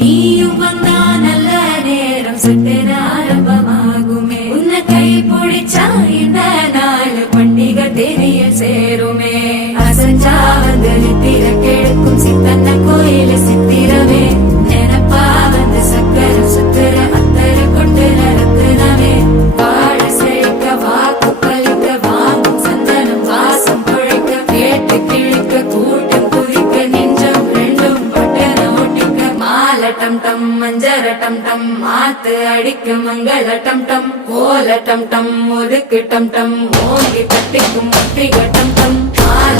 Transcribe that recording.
நீயும் வந்தா நல்ல நேரம் சட்டென ஆரம்பமாகுமே உன்னை கை பிடிச்சா இந்த நாள் பண்டிகை தெரிய சேருமே அசஞ்சா வந்து நித்திர கெடுக்கும் சித்தன்ன கோயில சித்திரமே நினப்பா வந்து சக்கர சுத்துற அத்தர கொண்டு நடத்துனவே வாழ செழிக்க வாக்கு பலிக்க வாங்கும் சந்தனம் வாசம் பொழைக்க கேட்டு கிழிக்க கூட்டம் குதிக்க நெஞ்சம் ரெண்டும் பட்டன ஒட்டிக்க மால டம் டம் மஞ்சர டம் டம் மாத்து அடிக்க மங்கள டம் டம் கோல டம் டம் ஒதுக்கு டம் டம் ஓங்கி கட்டிக்கும் ஒட்டிக டம் டம் மால